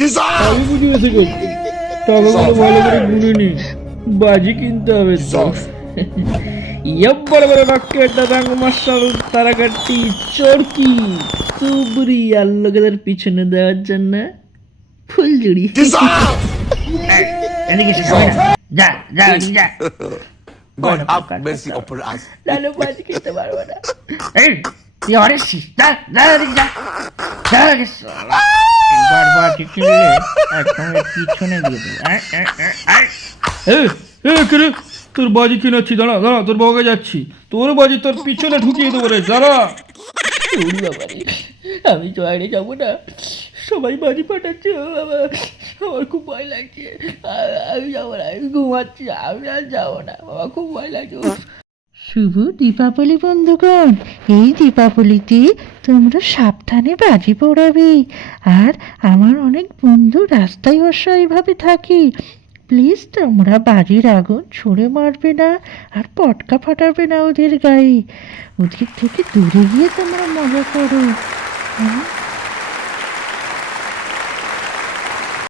আমি বুঝে গেছি গো। টাকাগুলো ভালো করে গুনে নি, বাজি কিনতে হবে তো। ఎవ్వరు రొక్కెట్ట రంగు మసాలు తరగట్టి চরকি তুবড়ি আর লোকেদের পিছনে দেওয়ার জন্য ফুলঝুড়ি। এই, এদিকে এসে খাবে না। যা যা ওদিকে যা। God have mercy upon us. নাহলে বাজি খেতে পারবো না। এই, তুই আর এসছিস? যা যা ওদিকে যা। যা আগে শালা। এইবার বাজি কিনলে একদম এর পিছনে দিয়ে দেবো। কেরে তোর বাজি কিনাচ্ছি, দাঁড়া দাঁড়া, তোর বউকে যাচ্ছি, তোর বাজি তোর পিছনে ঢুকিয়ে দেবো রে, দাঁড়া। বাবারে, আমি তো আগে যাবো না, সবাই বাজি ফাটাচ্ছে, ও বাবা, আমার খুব ভয় লাগছে। আমি যাবো না, আমি ঘুমাচ্ছি, আমি আর যাবো না, বাবা খুব ভয় লাগছে। শুভ দীপাবলি বন্ধুগণ, এই দীপাবলিতে তোমরা সাবধানে বাজি পোড়াবে। আর আমার অনেক বন্ধু রাস্তায় অস্বাভাবিকভাবে থাকে, প্লিজ তোমরা বাড়ির আগুন ছুঁড়ে মারবে না আর পটকা ফাটাবে না ওদের গায়ে। ওদের থেকে দূরে গিয়ে তোমরা মজা করো।